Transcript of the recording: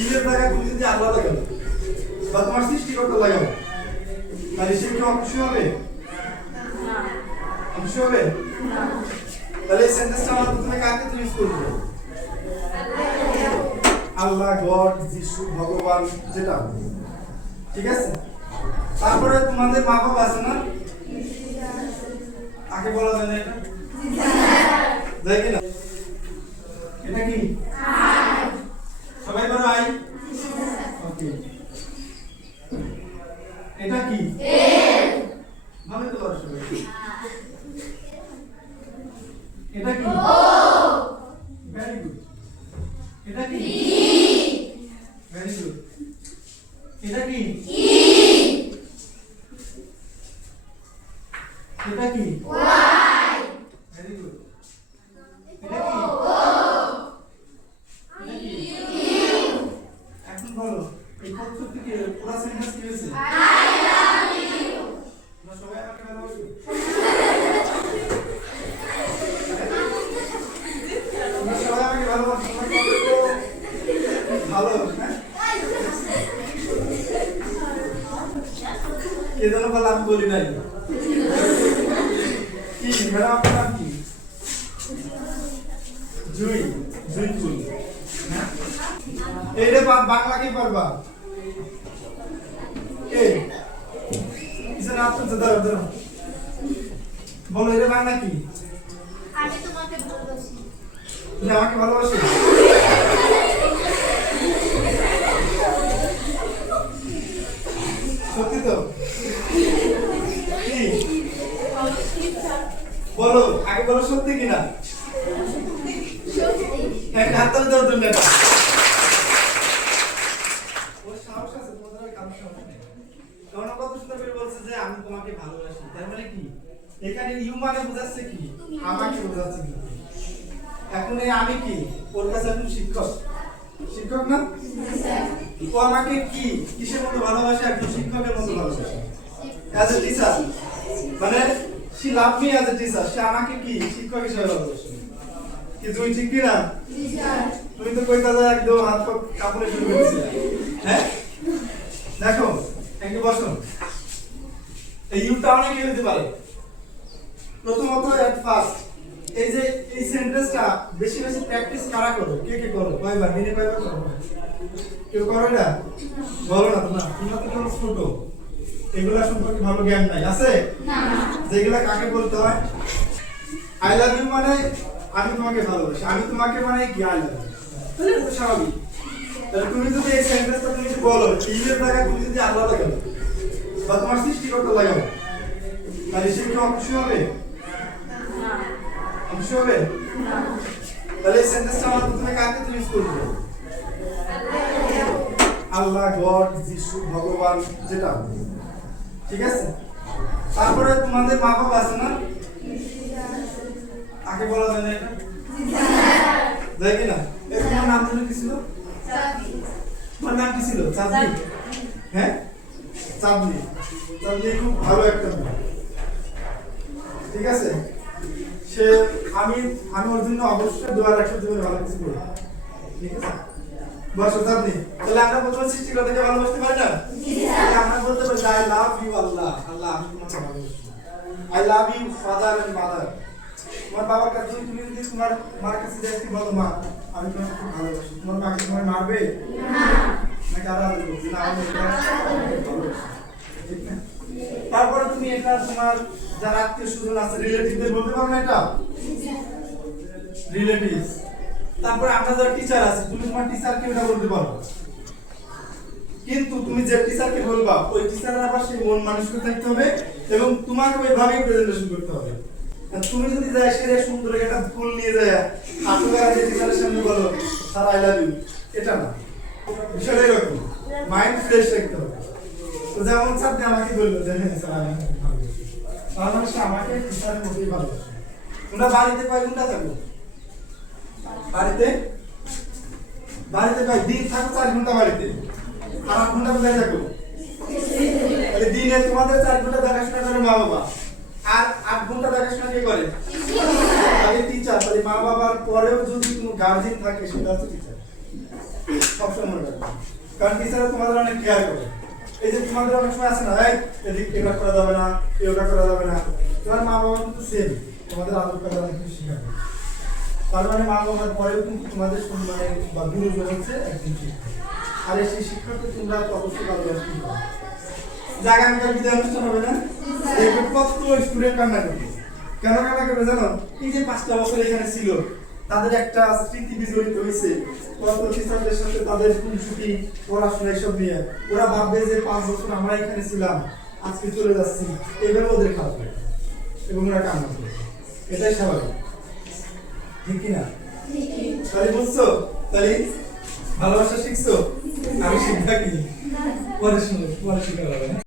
ইলের জায়গায় তুমি যদি আল্লাহ লাগাও বা তোমার সৃষ্টিকর্তা লাগাও তাহলে সে কি অখুশি হবে? খুশি হবে? তাহলে এই সেন্টেন্সটা আমরা প্রথমে কাকে ইউজ করব? আল্লাহ, গড, যিশু, ভগবান, যেটা, ঠিক আছে? তারপরে তোমাদের মা বাবা আছে না, কাকে বলা যায় না? এটা যায় কি না? এটা কি সবাই বলো? আই। ওকে, এটা কি? ভাবে তো বলো সবাই। এটা কি? Very good. এটা কি? Very good. এটা কি? এটা কি? Very good. এটা কি? এখন বলো এই কনসেপ্ট থেকে পুরো সেন্টেন্স কি হয়েছে? I love you. তোমরা সবাই আমাকে ভালোবাসো? তোমরা সবাই আমাকে ভালোবাসো? তোমরা কত ভালো, হ্যাঁ? কে যেন বলে আমি বলি নাই। কি ম্যাডাম আপনার নাম কি? জুই। জুই ফুল। এইটা বাংলা কি পারবা? এই কিসের নাম তো দাও দাও বলো, এটা বাংলা কি? আমি তোমাকে ভালোবাসি। তুমি আমাকে ভালোবাসো? সত্যি তো? কি বলো, আগে বলো সত্যি কিনা? একটা হাত তালি দাও তুমি। এটা ওর সাহস আছে, তোমাদের কারো সাহস নেই। কারণ কত সুন্দর করে বলছে যে আমি তোমাকে ভালোবাসি। তার মানে কি এখানে ইউ মানে বোঝাচ্ছে কি? আমাকে বোঝাচ্ছে কি? এখন এই আমি কি ওর কাছে এখন শিক্ষক? শিক্ষক না? ও আমাকে কি কিসের মতো ভালোবাসে? একজন শিক্ষকের মতো ভালোবাসে, অ্যাজ এ টিচার। মানে she love me as a teacher. সে আমাকে কি শিক্ষক হিসেবে ভালোবাসে। কি তুই ঠিক কি না? তুমি তো কইতা যা একদম হাত পা কাপড়ে শুরু করেছিলে, হ্যাঁ? দেখো একটু বসো। এই ইউটা অনেক কি হতে পারে? প্রথমত এট ফার্স্ট এই যে এই সেন্টেন্সটা বেশি বেশি প্র্যাকটিস কারা করো? কে কে করো? কয়বার দিনে কয়বার করো? কেউ করো এটা? বলো না তোমরা। তোমরা তো কেউ ছোট, এগুলা সম্পর্কে ভালো জ্ঞান নাই আছে না। যেগুলা কাকে বলতে হয়? আই লাভ ইউ মানে আমি তোমাকে ভালোবাসি। আমি তোমাকে মানে কি আই লাভ ইউ। তাহলে এটা স্বাভাবিক। তাহলে তুমি যদি এই সেন্টেন্সটা তুমি যদি বলো ইলের জায়গায় তুমি যদি আল্লাহ লাগাও বা তোমার সৃষ্টিকর্তা লাগাও তাহলে সে কি অখুশি হবে? খুশি হবে? তাহলে এই সেন্টেন্সটা আমরা প্রথমে কাকে ইউজ করব? আল্লাহ, গড, যিশু, ভগবান, যেটা, ঠিক আছে? তারপরে তোমাদের মা বাবা আছে না, কাকে বলা যায় না? এটা যায় কি না? এর তোমার নাম যেন কি ছিল? তোমার নাম কি ছিল? চাঁদনি। হ্যাঁ, চাঁদনি। চাঁদনি খুব ভালো একটা নাম, ঠিক আছে? সে আমি ওর জন্য অবশ্যই দোয়া রাখতে দেব, ভালো কিছু করব, ঠিক আছে? বসো চাঁদনি। তাহলে আমরা প্রথমে সৃষ্টিকর্তাকে ভালোবাসতে পারি না? আমরা বলতে পারি আই লাভ ইউ আল্লাহ। আল্লাহ আমি তোমাকে ভালোবাসি। I love you father and mother. তোমার বাবার কাছে তুমি যদি তোমার মার কাছে যাই বলো মা আমি তোমাকে খুব ভালোবাসি, তোমার মা কি তোমায় মারবে? না। নাকি আবার বলবে না আমি ভালোবাসি, ঠিক না? তারপরে তুমি এটা তোমার যারা আত্মীয় স্বজন আছে রিলেটিভদের বলতে পারো না? এটা রিলেটিভস। তারপরে আমরা যারা টিচার আছি তুমি তোমার টিচারকে এটা বলতে পারো, কিন্তু তুমি যে টিচারকে বলবা ওই টিচারের আবার সেই মন মানসিক থাকতে হবে এবং তোমাকে ওইভাবেই প্রেজেন্টেশন করতে হবে। তুমি যদি যাই সেরে সুন্দর একটা ফুল নিয়ে যায় আসলে যে টিচারের সামনে বলো স্যার আই লাভ ইউ, এটা না। বিষয়টা এরকম, মাইন্ড ফ্রেশ রাখতে হবে। তো যেমন স্যার আমাকে বললো যে হ্যাঁ স্যার আমি ভালোবাসি, তার মানে সে আমাকে টিচারের মতোই ভালোবাসে। তোমরা বাড়িতে কয় ঘন্টা থাকো? বাড়িতে কয় দিন থাকো? 4 ঘন্টা বাড়িতে। আর 8 ঘন্টা কোথায় থাকো? তাহলে দিনে তোমাদের 4 ঘন্টা দেখাশোনা করে মা বাবা, আর 8 ঘন্টা দেখাশোনা কে করে? তাহলে টিচার। তাহলে মা বাবার পরেও যদি কোনো গার্জিয়ান থাকে সেটা হচ্ছে টিচার। সবসময় মনে রাখবে, কারণ টিচাররা তোমাদের অনেক কেয়ার করে। এই যে তোমাদের অনেক সময় আছে না, এই এদিক এটা করা যাবে না, ওটা করা যাবে না, তোমার মা বাবা কিন্তু সেম তোমাদের আদর করে অনেক কিছু শেখাবে। তার মানে মা বাবার পরেও কিন্তু তোমাদের সম্মানের বা গুরুজন হচ্ছে একজন শিক্ষক। আর এই সেই শিক্ষককে তোমরা অবশ্যই ভালোবাসতে হবে। যে আগামীকাল বিদায় অনুষ্ঠান হবে না, দেখবে কত স্টুডেন্ট কান্না করবে। কেন কান্না করবে জানো? এই যে 5টা বছর এখানে ছিল, তাদের একটা স্মৃতি বিজড়িত হয়েছে কত টিচারদের সাথে, তাদের খুনসুটি পড়াশোনা এসব নিয়ে। ওরা ভাববে যে 5 বছর আমরা এখানে ছিলাম, আজকে চলে যাচ্ছি, এইভাবে ওদের খারাপ লাগে এবং ওরা কান্না করবে। এটাই স্বাভাবিক, ঠিক কিনা? তাহলে বুঝছো? তাহলে ভালোবাসা শিখছো? আমি শিখবা কি? পরে শুনো, পরে শিখা হবে না।